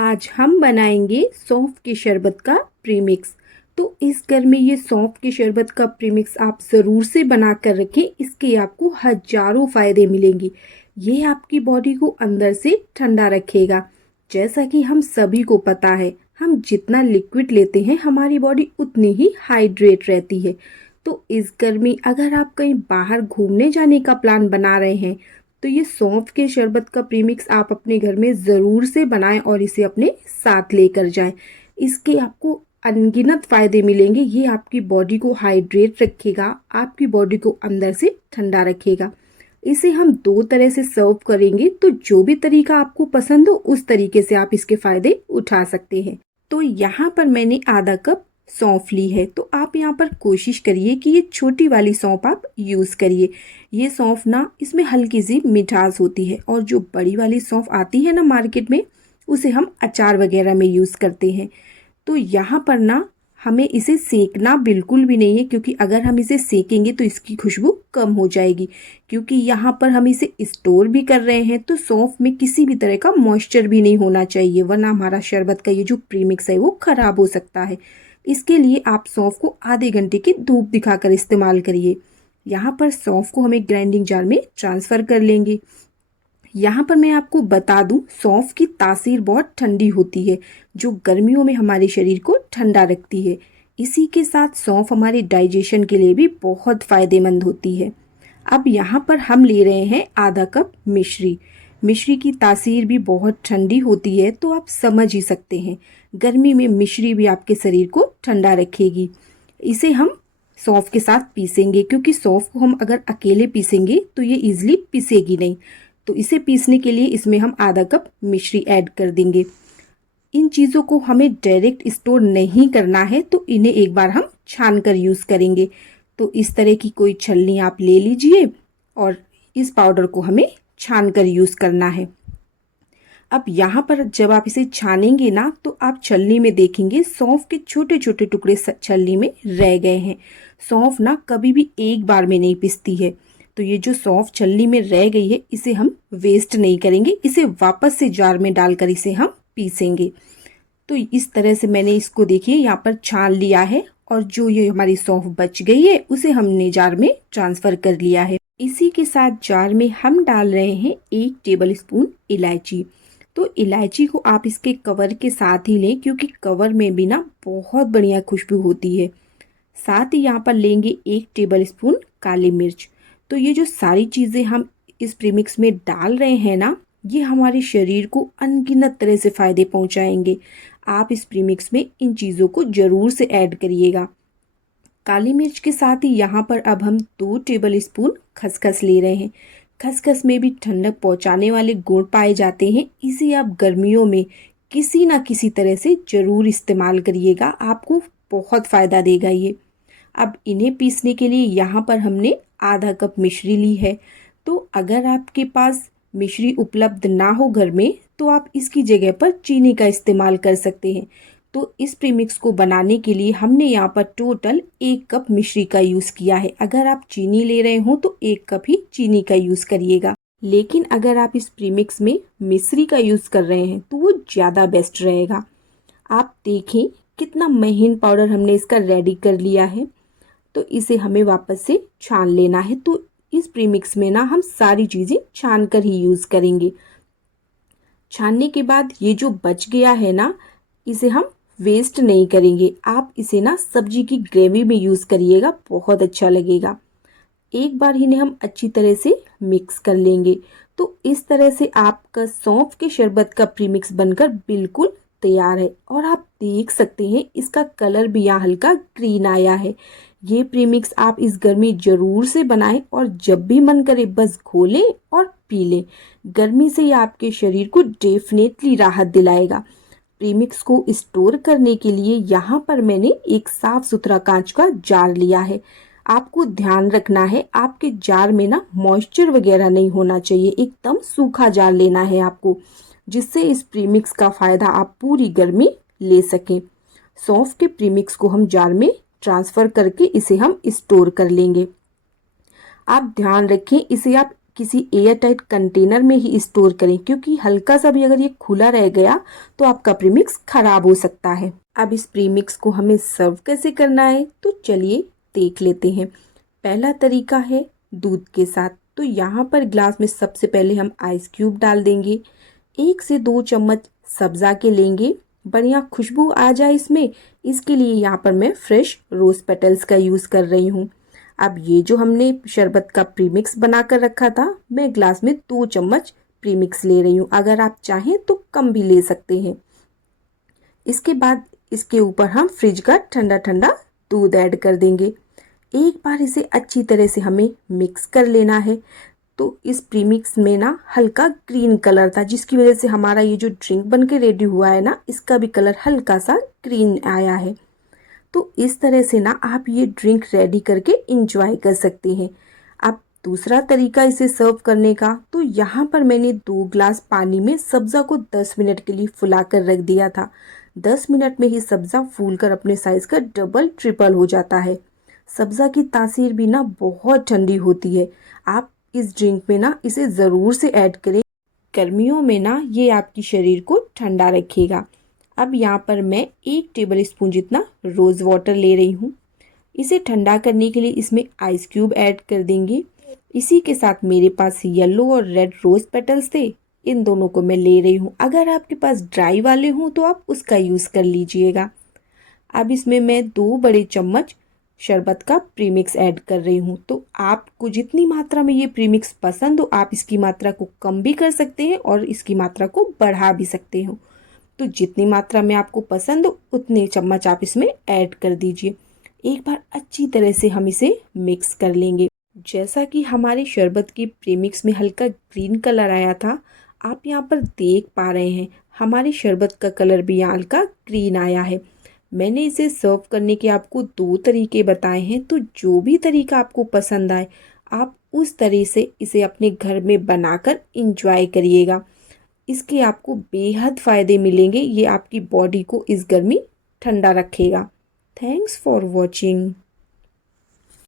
आज हम बनाएंगे सौंफ के शरबत का प्रीमिक्स। तो इस घर में ये सौंफ के शरबत का प्रीमिक्स आप ज़रूर से बना कर रखें। इसके आपको हजारों फ़ायदे मिलेंगे। ये आपकी बॉडी को अंदर से ठंडा रखेगा। जैसा कि हम सभी को पता है, हम जितना लिक्विड लेते हैं हमारी बॉडी उतनी ही हाइड्रेट रहती है। तो इस गर्मी अगर आप कहीं बाहर घूमने जाने का प्लान बना रहे हैं तो ये सौंफ के शरबत का प्रीमिक्स आप अपने घर में ज़रूर से बनाएं और इसे अपने साथ लेकर जाएं। इसके आपको अनगिनत फ़ायदे मिलेंगे। ये आपकी बॉडी को हाइड्रेट रखेगा, आपकी बॉडी को अंदर से ठंडा रखेगा। इसे हम दो तरह से सर्व करेंगे, तो जो भी तरीका आपको पसंद हो उस तरीके से आप इसके फ़ायदे उठा सकते हैं। तो यहाँ पर मैंने आधा कप सौंफ ली है। तो आप यहाँ पर कोशिश करिए कि ये छोटी वाली सौंफ आप यूज़ करिए। ये सौंफ ना, इसमें हल्की सी मिठास होती है, और जो बड़ी वाली सौंफ आती है ना मार्केट में, उसे हम अचार वगैरह में यूज़ करते हैं। तो यहाँ पर ना हमें इसे सेकना बिल्कुल भी नहीं है, क्योंकि अगर हम इसे सेकेंगे तो इसकी खुशबू कम हो जाएगी। क्योंकि यहाँ पर हम इसे स्टोर भी कर रहे हैं, तो सौंफ में किसी भी तरह का मॉइस्चर भी नहीं होना चाहिए, वरना हमारा शरबत का ये जो प्रीमिक्स है वो ख़राब हो सकता है। इसके लिए आप सौंफ को आधे घंटे की धूप दिखाकर इस्तेमाल करिए। यहाँ पर सौंफ को हमें ग्राइंडिंग जार में ट्रांसफ़र कर लेंगे। यहाँ पर मैं आपको बता दूं, सौंफ की तासीर बहुत ठंडी होती है, जो गर्मियों में हमारे शरीर को ठंडा रखती है। इसी के साथ सौंफ हमारे डाइजेशन के लिए भी बहुत फ़ायदेमंद होती है। अब यहाँ पर हम ले रहे हैं आधा कप मिश्री। मिश्री की तासीर भी बहुत ठंडी होती है, तो आप समझ ही सकते हैं गर्मी में मिश्री भी आपके शरीर को ठंडा रखेगी। इसे हम सौंफ के साथ पीसेंगे, क्योंकि सौंफ को हम अगर अकेले पीसेंगे तो ये ईजिली पीसेगी नहीं। तो इसे पीसने के लिए इसमें हम आधा कप मिश्री ऐड कर देंगे। इन चीज़ों को हमें डायरेक्ट स्टोर नहीं करना है, तो इन्हें एक बार हम छान कर यूज़ करेंगे। तो इस तरह की कोई छलनी आप ले लीजिए और इस पाउडर को हमें छान कर यूज़ करना है। अब यहाँ पर जब आप इसे छानेंगे ना, तो आप छलनी में देखेंगे सौंफ के छोटे छोटे टुकड़े छलनी में रह गए हैं। सौंफ ना कभी भी एक बार में नहीं पिसती है। तो ये जो सौंफ छलनी में रह गई है, इसे हम वेस्ट नहीं करेंगे, इसे वापस से जार में डालकर इसे हम पीसेंगे। तो इस तरह से मैंने इसको देखिए यहाँ पर छान लिया है, और जो ये हमारी सौंफ बच गई है उसे हमने जार में ट्रांसफ़र कर लिया है। इसी के साथ जार में हम डाल रहे हैं 1 टेबल स्पून इलायची। तो इलायची को आप इसके कवर के साथ ही लें, क्योंकि कवर में भी ना बहुत बढ़िया खुशबू होती है। साथ ही यहाँ पर लेंगे 1 टेबल स्पून काली मिर्च। तो ये जो सारी चीज़ें हम इस प्रीमिक्स में डाल रहे हैं ना, ये हमारे शरीर को अनगिनत तरह से फ़ायदे पहुँचाएंगे। आप इस प्रीमिक्स में इन चीज़ों को ज़रूर से ऐड करिएगा। काली मिर्च के साथ ही यहाँ पर अब हम 2 टेबल स्पून खसखस ले रहे हैं। खसखस में भी ठंडक पहुँचाने वाले गुण पाए जाते हैं। इसे आप गर्मियों में किसी ना किसी तरह से ज़रूर इस्तेमाल करिएगा, आपको बहुत फ़ायदा देगा ये। अब इन्हें पीसने के लिए यहाँ पर हमने आधा कप मिश्री ली है। तो अगर आपके पास मिश्री उपलब्ध ना हो घर में, तो आप इसकी जगह पर चीनी का इस्तेमाल कर सकते हैं। तो इस प्रीमिक्स को बनाने के लिए हमने यहाँ पर टोटल 1 कप मिश्री का यूज़ किया है। अगर आप चीनी ले रहे हो तो 1 कप ही चीनी का यूज़ करिएगा। लेकिन अगर आप इस प्रीमिक्स में मिश्री का यूज़ कर रहे हैं तो वो ज़्यादा बेस्ट रहेगा। आप देखें कितना महीन पाउडर हमने इसका रेडी कर लिया है। तो इसे हमें वापस से छान लेना है। तो इस प्रीमिक्स में ना हम सारी चीज़ें छान कर ही यूज़ करेंगे। छानने के बाद ये जो बच गया है ना, इसे हम वेस्ट नहीं करेंगे। आप इसे ना सब्जी की ग्रेवी में यूज़ करिएगा, बहुत अच्छा लगेगा। एक बार इन्हें हम अच्छी तरह से मिक्स कर लेंगे। तो इस तरह से आपका सौंफ के शरबत का प्रीमिक्स बनकर बिल्कुल तैयार है। और आप देख सकते हैं इसका कलर भी यहाँ हल्का ग्रीन आया है। ये प्रीमिक्स आप इस गर्मी ज़रूर से बनाएं, और जब भी मन करे बस घोलें और पी लें। गर्मी से ये आपके शरीर को डेफिनेटली राहत दिलाएगा। प्रीमिक्स को स्टोर करने के लिए यहाँ पर मैंने एक साफ सुथरा कांच का जार लिया है। आपको ध्यान रखना है आपके जार में ना मॉइस्चर वगैरह नहीं होना चाहिए, एकदम सूखा जार लेना है आपको, जिससे इस प्रीमिक्स का फ़ायदा आप पूरी गर्मी ले सकें। सौंफ के प्रीमिक्स को हम जार में ट्रांसफ़र करके इसे हम स्टोर कर लेंगे। आप ध्यान रखें, इसे आप किसी एयर टाइट कंटेनर में ही स्टोर करें, क्योंकि हल्का सा भी अगर ये खुला रह गया तो आपका प्रीमिक्स खराब हो सकता है। अब इस प्रीमिक्स को हमें सर्व कैसे करना है तो चलिए देख लेते हैं। पहला तरीका है दूध के साथ। तो यहाँ पर ग्लास में सबसे पहले हम आइस क्यूब डाल देंगे। 1 से 2 चम्मच सब्जा के लेंगे। बढ़िया खुशबू आ जाए इसमें, इसके लिए यहाँ पर मैं फ्रेश रोज पेटल्स का यूज़ कर रही हूँ। अब ये जो हमने शरबत का प्रीमिक्स बना कर रखा था, मैं ग्लास में 2 चम्मच प्रीमिक्स ले रही हूँ। अगर आप चाहें तो कम भी ले सकते हैं। इसके बाद इसके ऊपर हम फ्रिज का ठंडा ठंडा दूध ऐड कर देंगे। एक बार इसे अच्छी तरह से हमें मिक्स कर लेना है। तो इस प्रीमिक्स में ना हल्का ग्रीन कलर था, जिसकी वजह से हमारा ये जो ड्रिंक बन के रेडी हुआ है ना, इसका भी कलर हल्का सा ग्रीन आया है। तो इस तरह से ना आप ये ड्रिंक रेडी करके इंजॉय कर सकते हैं। अब दूसरा तरीका इसे सर्व करने का, तो यहाँ पर मैंने 2 ग्लास पानी में सब्ज़ा को 10 मिनट के लिए फुला कर रख दिया था। 10 मिनट में ही सब्ज़ा फूलकर अपने साइज़ का डबल ट्रिपल हो जाता है। सब्ज़ा की तासीर भी ना बहुत ठंडी होती है। आप इस ड्रिंक में ना इसे ज़रूर से ऐड करें। गर्मियों में ना ये आपकी शरीर को ठंडा रखेगा। अब यहाँ पर मैं 1 टेबल स्पून जितना रोज़ वाटर ले रही हूँ। इसे ठंडा करने के लिए इसमें आइस क्यूब ऐड कर देंगे। इसी के साथ मेरे पास येलो और रेड रोज़ पेटल्स थे, इन दोनों को मैं ले रही हूँ। अगर आपके पास ड्राई वाले हों तो आप उसका यूज़ कर लीजिएगा। अब इसमें मैं 2 बड़े चम्मच शरबत का प्रीमिक्स ऐड कर रही हूँ। तो आपको जितनी मात्रा में ये प्रीमिक्स पसंद हो, आप इसकी मात्रा को कम भी कर सकते हैं और इसकी मात्रा को बढ़ा भी सकते हो। तो जितनी मात्रा में आपको पसंद हो उतने चम्मच आप इसमें ऐड कर दीजिए। एक बार अच्छी तरह से हम इसे मिक्स कर लेंगे। जैसा कि हमारे शरबत की प्रीमिक्स में हल्का ग्रीन कलर आया था, आप यहाँ पर देख पा रहे हैं हमारी शरबत का कलर भी यहाँ हल्का ग्रीन आया है। मैंने इसे सर्व करने के आपको 2 तरीके बताए हैं, तो जो भी तरीका आपको पसंद आए आप उस तरह से इसे अपने घर में बनाकर इंजॉय करिएगा। इसके आपको बेहद फ़ायदे मिलेंगे। ये आपकी बॉडी को इस गर्मी ठंडा रखेगा। Thanks for watching.